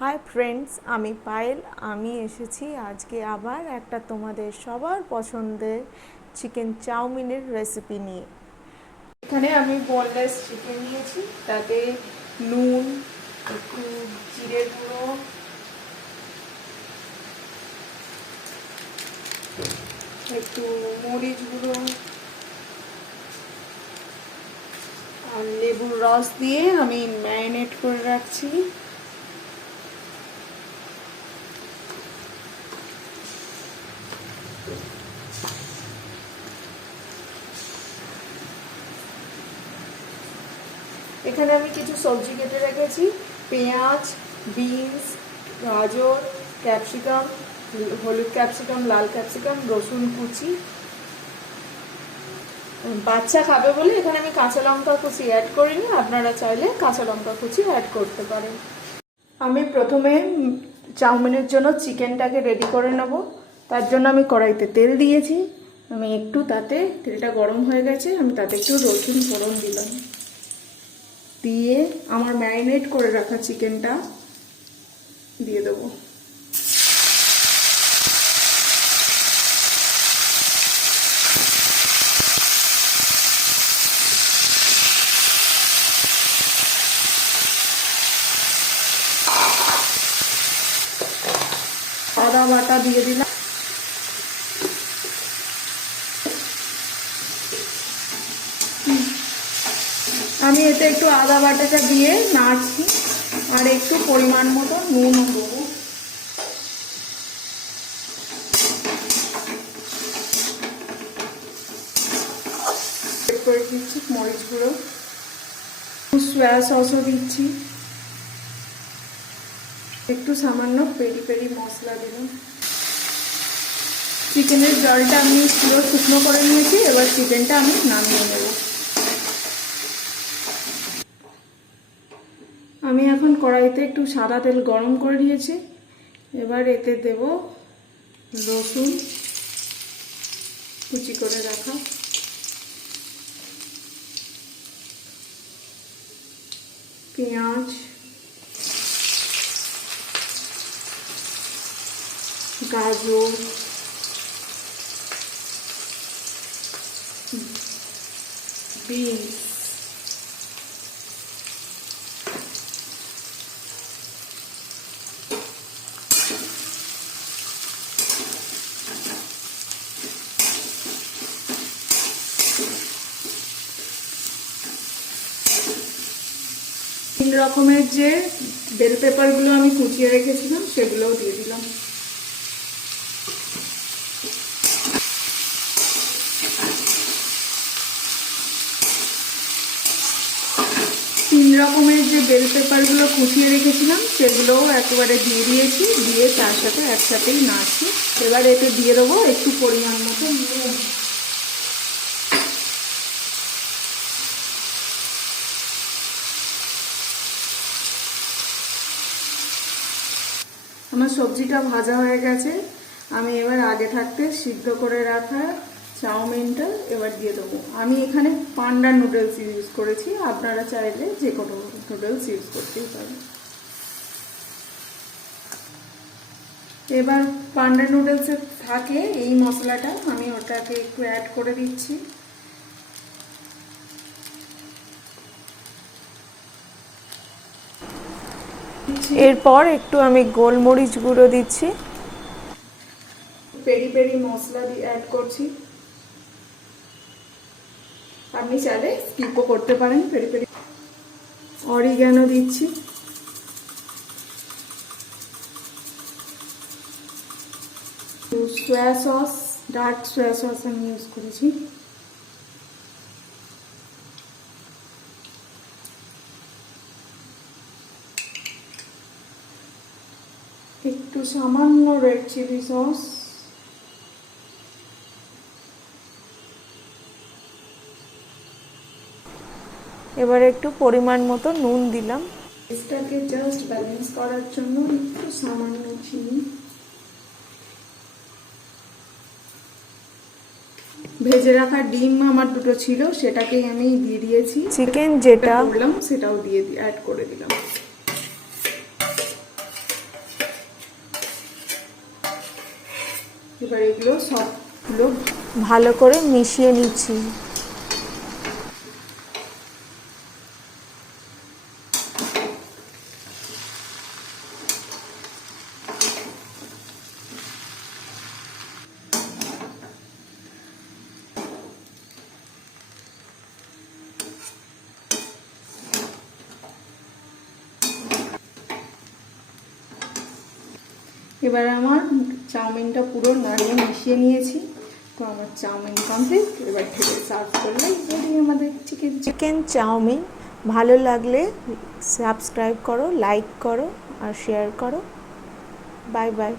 Hi friends, আমি পায়েল। আমি এসেছি আজকে আবার একটা তোমাদের সবার পছন্দের চিকেন চাউমিনের রেসিপি নিয়ে। এখানে আমি বোনলেস চিকেন নিয়েছি, তাতে নুন, একটু জিরে গুঁড়ো, একটু মরিচ গুঁড়ো আর লেবুর রস দিয়ে আমি ম্যারিনেট করে রাখছি। এখানে আমি কিছু সবজি কেটে রেখেছি, পেঁয়াজ, বিনস, গাজর, ক্যাপসিকাম, হলুদ ক্যাপসিকাম, লাল ক্যাপসিকাম, রসুন কুচি। বাচ্চা খাবে বলে এখানে আমি কাঁচা লঙ্কা কুচি অ্যাড করিনি, আপনারা চাইলে কাঁচা লঙ্কা কুচি অ্যাড করতে পারেন। আমি প্রথমে চাউমিনের জন্য চিকেনটাকে রেডি করে নেব। তার জন্য আমি কড়াইতে তেল দিয়েছি, আমি একটু তাতে তেলটা গরম হয়ে গেছে, আমি তাতে একটু রসুন ফোড়ন দিলাম, দিয়ে আমার ম্যারিনেট করে রাখা চিকেনটা দিয়ে দেবো। আদা বাটা দিয়ে দিলাম, আমি এতে একটু আদা বাটাটা দিয়ে নাড়ছি আর একটু পরিমাণ মতো নুন দেবো। করে দিচ্ছি মরিচ গুঁড়ো, সয়া সসও দিচ্ছি, একটু সামান্য পেরি পেরি মশলা দিলাম। চিকেনের জলটা আমি পুরো শুকনো করে নিয়েছি, এবার চিকেনটা আমি নামিয়ে নেব। আমি এখন কড়াইতে একটু সাদা তেল গরম করে দিয়েছি, এবার এতে দেব রসুন কুচি করে রাখা, পেঁয়াজ, গাজর, বিনস, তিন রকমের যে বেল পেপারগুলো আমি কুচিয়ে রেখেছিলাম সেগুলোও দিয়ে দিলাম। তিন রকমের যে বেল পেপারগুলো কুচিয়ে রেখেছিলাম সেগুলোও একেবারে দিয়ে দিয়েছি, দিয়ে তার সাথে একসাথেই নাড়ছি। এবার এতে দিয়ে দেবো একটু পরিমাণ মতো নুন। আমার সবজিটা ভাজা হয়ে গেছে, আমি এবার আগে থাকতে সিদ্ধ করে রাখা চাউমিনটা এবার দিয়ে দেবো। আমি এখানে পান্ডা নুডলস ইউজ করেছি, আপনারা চাইলে যে কোনো নুডলস ইউজ করতেই পারেন। এবার পান্ডা নুডলসে থাকে এই মশলাটা, আমি ওটাকে একটু অ্যাড করে দিচ্ছি। এরপর একটু আমি গোলমরিচ গুঁড়ো দিচ্ছি, পেরি পেরি মশলা দিয়ে অ্যাড করছি, আপনি চাইলে স্কিপও করতে পারেন। পেরি পেরি অরিগ্যানো দিচ্ছি, soya sauce, dark soya sauce আমি ইউজ করেছি, একটু সামান্য রেড চিলি সস, এবার একটু পরিমাণ মতো নুন দিলাম, এটাকে জাস্ট ব্যালেন্স করার জন্য একটু সামান্য চিনি, ভেজে রাখা ডিম আমার দুটো ছিল সেটাকেই আমি দিয়ে দিয়েছি, চিকেন যেটা করলাম সেটাও দিয়ে অ্যাড করে দিলাম। এবার এগুলো সবগুলো ভালো করে মিশিয়ে নিচ্ছি। এবার আমার চাউমিনটা পুরো নাড়িয়ে মিশিয়ে নিয়েছি। তো আমার চাউমিন কমপ্লিট। এবার ঢেলে সার্ভ করলে রেডি আমাদের চিকেন চাউমিন। ভালো লাগলে সাবস্ক্রাইব করো, লাইক করো আর শেয়ার করো। Bye bye.